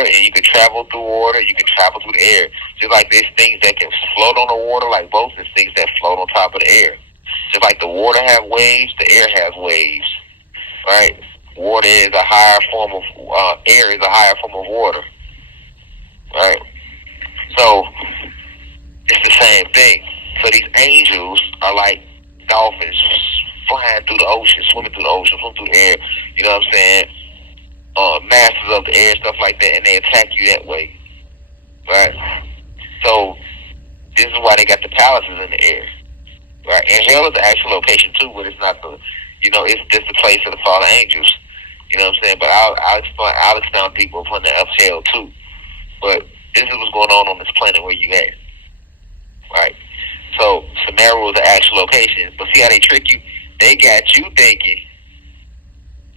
and you can travel through water, you can travel through the air. Just like there's things that can float on the water like boats, there's things that float on top of the air. Just like the water have waves, the air has waves, right? Water is a higher form of, air is a higher form of water, right? So, it's the same thing. So these angels are like dolphins flying through the ocean, swimming through the ocean, swimming through the air, you know what I'm saying? Masters of the air, stuff like that, and they attack you that way, right? So this is why they got the palaces in the air, right? And hell is the actual location too, but it's not the, it's just the place of the fallen angels. You know what I'm saying? But I'll expound deeper upon the of hell too. But this is what's going on this planet where you at, right? So Sumeru is the actual location, but see how they trick you? They got you thinking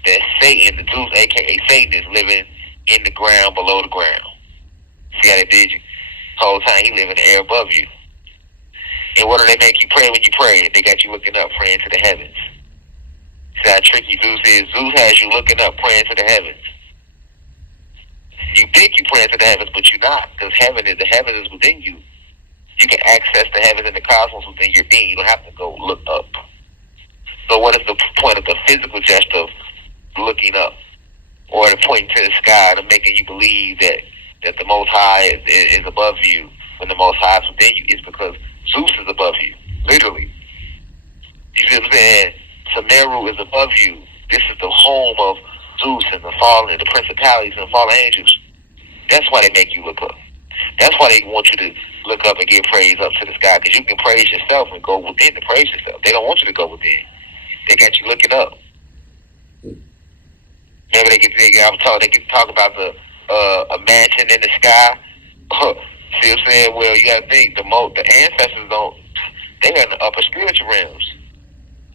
that Satan, the Zeus, A.K.A. Satan, is living in the ground below the ground. See how they did you? The whole time he live in the air above you. And what do they make you pray when you pray? They got you looking up, praying to the heavens. See how tricky Zeus is? Zeus has you looking up, praying to the heavens. You think you praying to the heavens, but you're not, because the heaven is within you. You can access the heavens and the cosmos within your being. You don't have to go look up. So what is the point of the physical gesture of looking up, or the pointing to the sky to making you believe that the Most High is above you when the Most High is within you? It's because Zeus is above you, literally. You see what I'm saying? Sumeru is above you. This is the home of Zeus and the fallen, and the principalities and the fallen angels. That's why they make you look up. That's why they want you to look up and give praise up to the sky, because you can praise yourself and go within to praise yourself. They don't want you to go within. They got you looking up. Maybe they can talk about a mansion in the sky. See what I'm saying? Well, you gotta think the ancestors they're in the upper spiritual realms.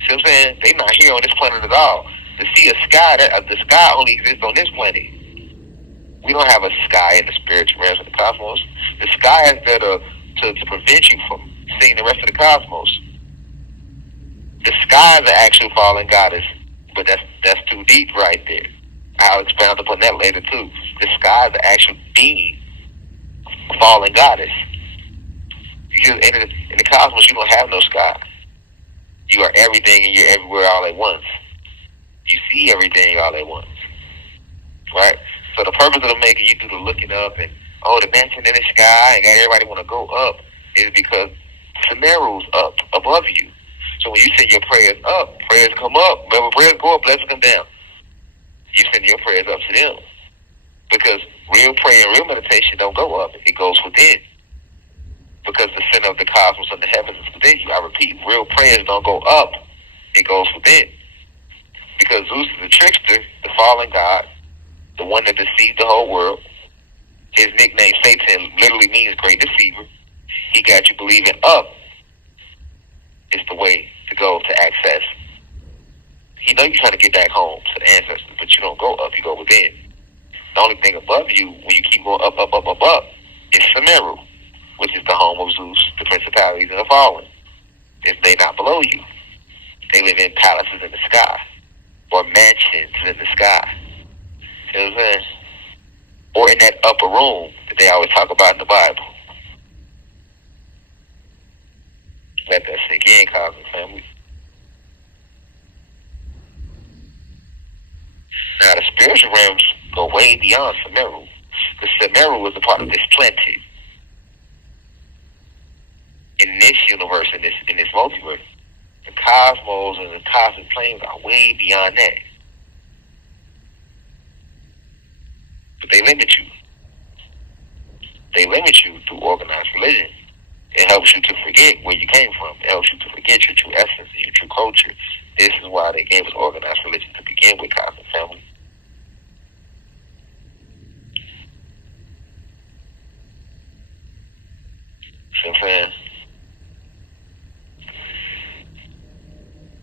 See what I'm saying? They're not here on this planet at all. To see a sky, the sky only exists on this planet. We don't have a sky in the spiritual realms of the cosmos. The sky is there to prevent you from seeing the rest of the cosmos. The sky is the actual fallen goddess, but that's too deep right there. I'll expound upon that later too. The sky is the actual being, fallen goddess. In the cosmos, you don't have no sky. You are everything and you're everywhere all at once. You see everything all at once, right? So the purpose of them making you do the looking up and the mansion in the sky and got everybody want to go up is because Sumeru's up above you. So when you send your prayers up, prayers come up. Remember, prayers go up, blessings come down. You send your prayers up to them. Because real prayer and real meditation don't go up. It goes within. Because the center of the cosmos and the heavens is within you. I repeat, real prayers don't go up. It goes within. Because Zeus is the trickster, the fallen god, the one that deceived the whole world. His nickname, Satan, literally means great deceiver. He got you believing up is the way to go to access. He know you're trying to get back home to the ancestors, but you don't go up, you go within. The only thing above you, when you keep going up, is Sumeru, which is the home of Zeus, the principalities and the fallen. They not below you. They live in palaces in the sky, or mansions in the sky. You know what I'm saying? Or in that upper room that they always talk about in the Bible. Let that sink in, cosmic family. Now the spiritual realms go way beyond Sumeru. Because Sumeru is a part of this plenty. In this universe, in this multiverse. The cosmos and the cosmic planes are way beyond that. But they limit you. They limit you through organized religion. It helps you to forget where you came from. It helps you to forget your true essence and your true culture. This is why they gave us organized religion to begin with, cosmic family. See what I'm saying?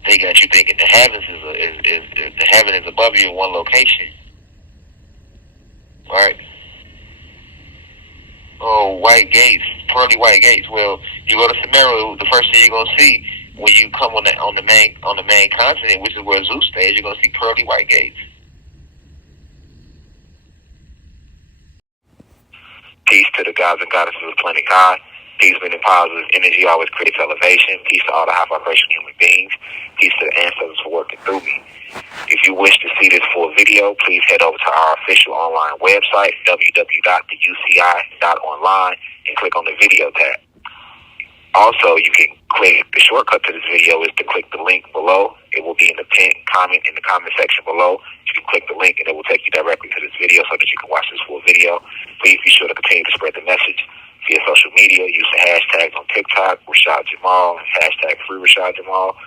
They got you thinking the heavens the heaven is above you in one location, right? Oh, white gates, pearly white gates. Well, you go to Sumeru, the first thing you're gonna see when you come on the main continent, which is where Zeus stays, you're gonna see pearly white gates. Peace to the gods and goddesses of the planet God. Peace, meaning positive energy always creates elevation. Peace to all the high vibration human beings. Peace to the ancestors for working through me. If you wish to see this full video, please head over to our official online website, www.theuci.online, and click on the video tab. Also, you can click, the shortcut to this video is to click the link below. It will be in the pinned comment in the comment section below. You can click the link and it will take you directly to this video so that you can watch this full video. Please be sure to continue to spread the message via social media. Use the hashtags on TikTok, Rashad Jamal, hashtag free Rashad Jamal.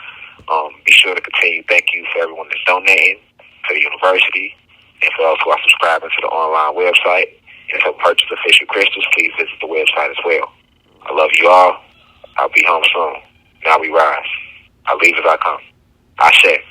Be sure to continue. Thank you for everyone that's donating to the university and for those who are subscribing to the online website. And to purchase official crystals, please visit the website as well. I love you all. I'll be home soon. Now we rise. I leave as I come. Ashe.